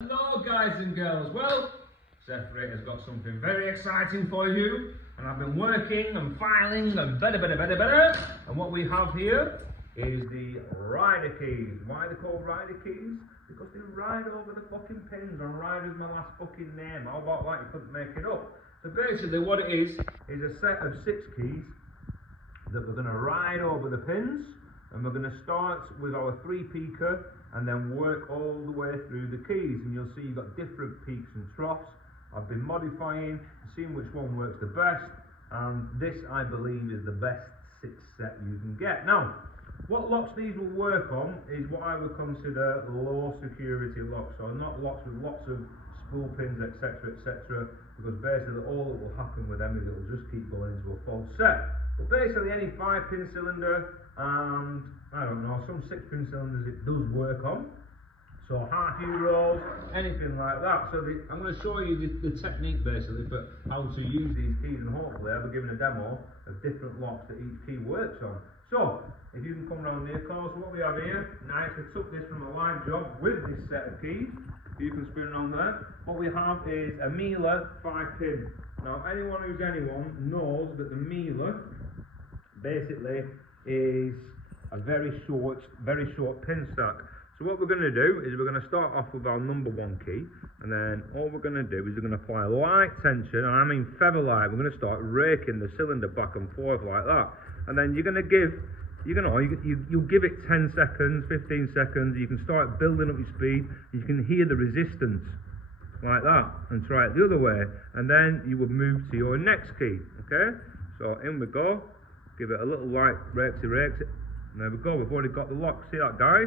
Hello guys and girls, well, Chef Ray has got something very exciting for you, and I've been working and filing and better, and what we have here is the Ryder keys. Why are they called Ryder keys? Because they ride over the fucking pins, and Ryder's my last fucking name. How about that? You couldn't make it up. So basically what it is a set of 6 keys that we're going to ride over the pins, and we're going to start with our 3-peaker and then work all the way through the keys, and you'll see you've got different peaks and troughs. I've been modifying, seeing which one works the best, and this I believe is the best 6 set you can get. Now, what locks these will work on is what I would consider low security locks, so not locks with lots of spool pins, etc, because basically all that will happen with them is it will just keep going into a false set. But basically any 5-pin cylinder and I don't know, some 6-pin cylinders it does work on. So half euros, anything like that. So I'm going to show you the technique basically for how to use these keys, and hopefully I'll be giving a demo of different locks that each key works on. So if you can come around here, so what we have here, nice, I took this from a live job with this set of keys. You can spin around there. What we have is a Miele 5-pin. Now anyone who's anyone knows that the Miele basically is a very short pin stack. So what we're going to do is we're going to start off with our number 1 key, and then all we're going to do is we're going to apply light tension, and I mean feather light. We're going to start raking the cylinder back and forth like that, and then you're going to give, you'll give it 10 seconds, 15 seconds. You can start building up your speed. You can hear the resistance like that, and try it the other way, and then you would move to your next key. Okay, so in we go. Give it a little light rakesy. And there we go, we've already got the lock. See that, guys?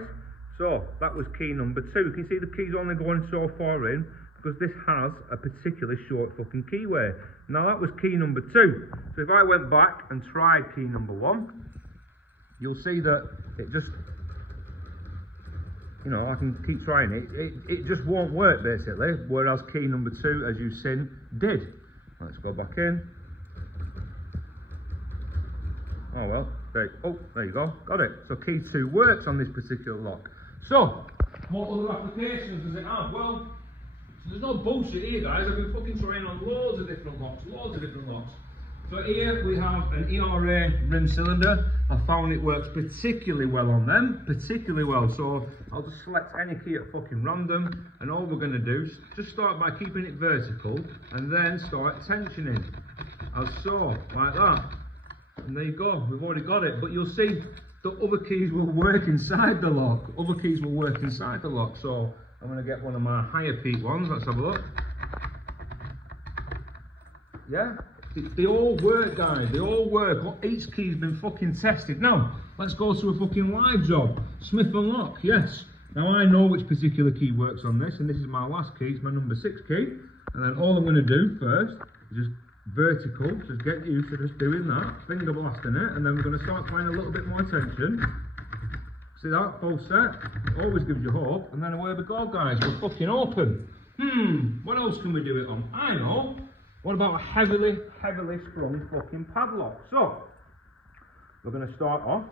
So that was key number 2. You can see the key's only going so far in because this has a particularly short fucking keyway. Now that was key number 2. So if I went back and tried key number 1, you'll see that it just, I can keep trying it. It just won't work basically. Whereas key number 2, as you've seen, did. Let's go back in. Oh well, there you go, got it. So key 2 works on this particular lock. So, what other applications does it have? Well, there's no bullshit here, guys. I've been fucking trying on loads of different locks. So here we have an ERA rim cylinder. I found it works particularly well on them, particularly well. So I'll just select any key at fucking random, and all we're going to do is just start by keeping it vertical, and then start tensioning, as so, like that. And there you go, we've already got it, but you'll see the other keys will work inside the lock. So I'm going to get one of my higher peak ones. Let's have a look. Yeah, they all work, guys, they all work. Each key's been fucking tested. Now, let's go to a fucking live job. Smith & Lock, yes. Now I know which particular key works on this, and this is my last key, it's my number 6 key. And then all I'm going to do first is just vertical, just get used to just doing that, finger blasting it, and then we're going to start applying a little bit more tension. See that, full set, always gives you hope, and then away we go, guys, we're fucking open. What else can we do it on? I know, what about a heavily sprung fucking padlock? So, we're going to start off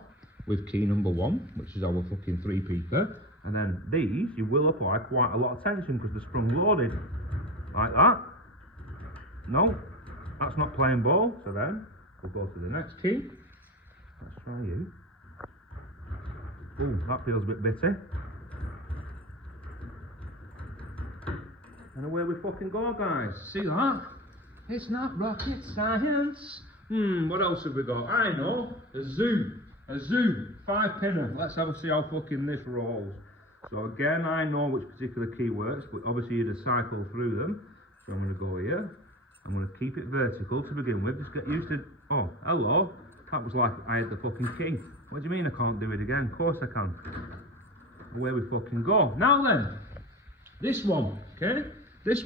with key number 1, which is our fucking 3-peaker, and then these, you will apply quite a lot of tension because they're sprung loaded, like that. No, that's not playing ball, so then we'll go to the next key. Let's try you. Ooh, that feels a bit bitty. And away we fucking go, guys. See that? It's not rocket science. What else have we got? I know, a zoo 5-pinner. Let's have a see how fucking this rolls. So again, I know which particular key works, but obviously you just cycle through them. So I'm going to go here. I'm going to keep it vertical to begin with, just get used to, oh, hello, that was like I had the fucking key. What do you mean I can't do it again? Of course I can. Away we fucking go. Now then, this one, okay, this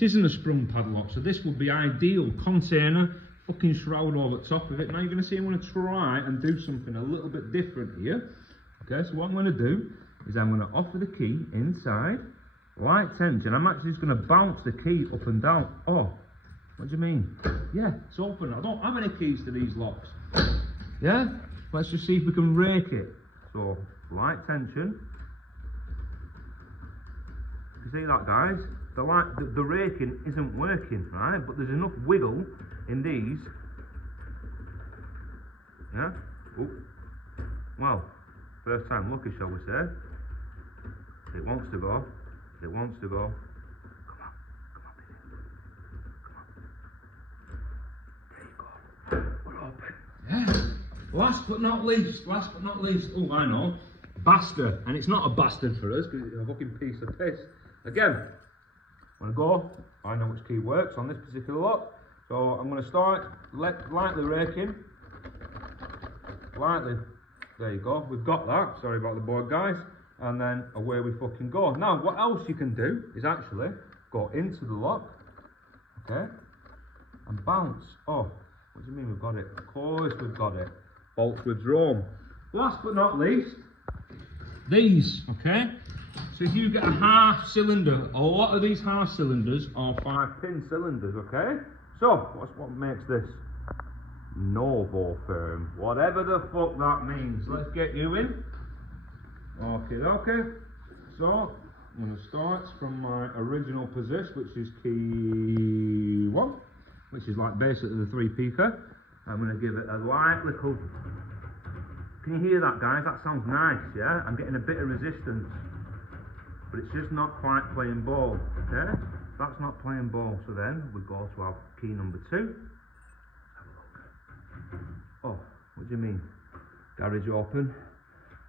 isn't a sprung padlock, so this would be ideal. Container, fucking shroud over the top of it. Now you're going to see I'm going to try and do something a little bit different here. Okay, so what I'm going to do is I'm going to offer the key inside, light tension. I'm actually just going to bounce the key up and down. Oh, what do you mean? Yeah, it's open. I don't have any keys to these locks. Yeah, let's just see if we can rake it. So light tension, You can see that, guys. The raking isn't working, right? But there's enough wiggle in these. Yeah? Ooh. Well, first time lucky, shall we say. It wants to go. It wants to go. Come on, baby. Come on. There you go. We're open. Yes. Last but not least. Oh, I know. Bastard. And it's not a bastard for us because it's a fucking piece of piss. Again, I'm going to go. I know which key works on this particular lock. So I'm going to start lightly raking. Lightly. There you go. We've got that. Sorry about the board, guys. And then away we fucking go. Now, what else you can do is actually go into the lock, okay, and bounce. Oh, what do you mean we've got it? Of course we've got it. Bolts with Rome. Last but not least, these, okay? So if you get a half cylinder, a lot of these half cylinders are 5-pin cylinders, okay? So, what makes this? Novo firm. Whatever the fuck that means. Let's get you in. Okay. So, I'm going to start from my original position, which is key 1, which is like basically the 3-peaker. I'm going to give it a light little... Can you hear that, guys? That sounds nice, yeah? I'm getting a bit of resistance. But it's just not quite playing ball, okay? That's not playing ball. So then we go to our key number 2. Have a look. Oh, what do you mean? Garage open.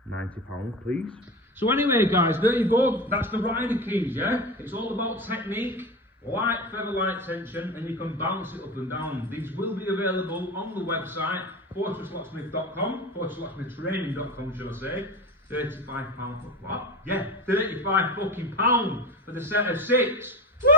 £90, please. So anyway, guys, there you go. That's the Ryder keys, yeah? It's all about technique, light feather, light tension, and you can bounce it up and down. These will be available on the website, fortresslocksmith.com, fortresslocksmithtraining.com, shall I say. £35 for what? Yeah, £35 fucking pound for the set of 6. Woo!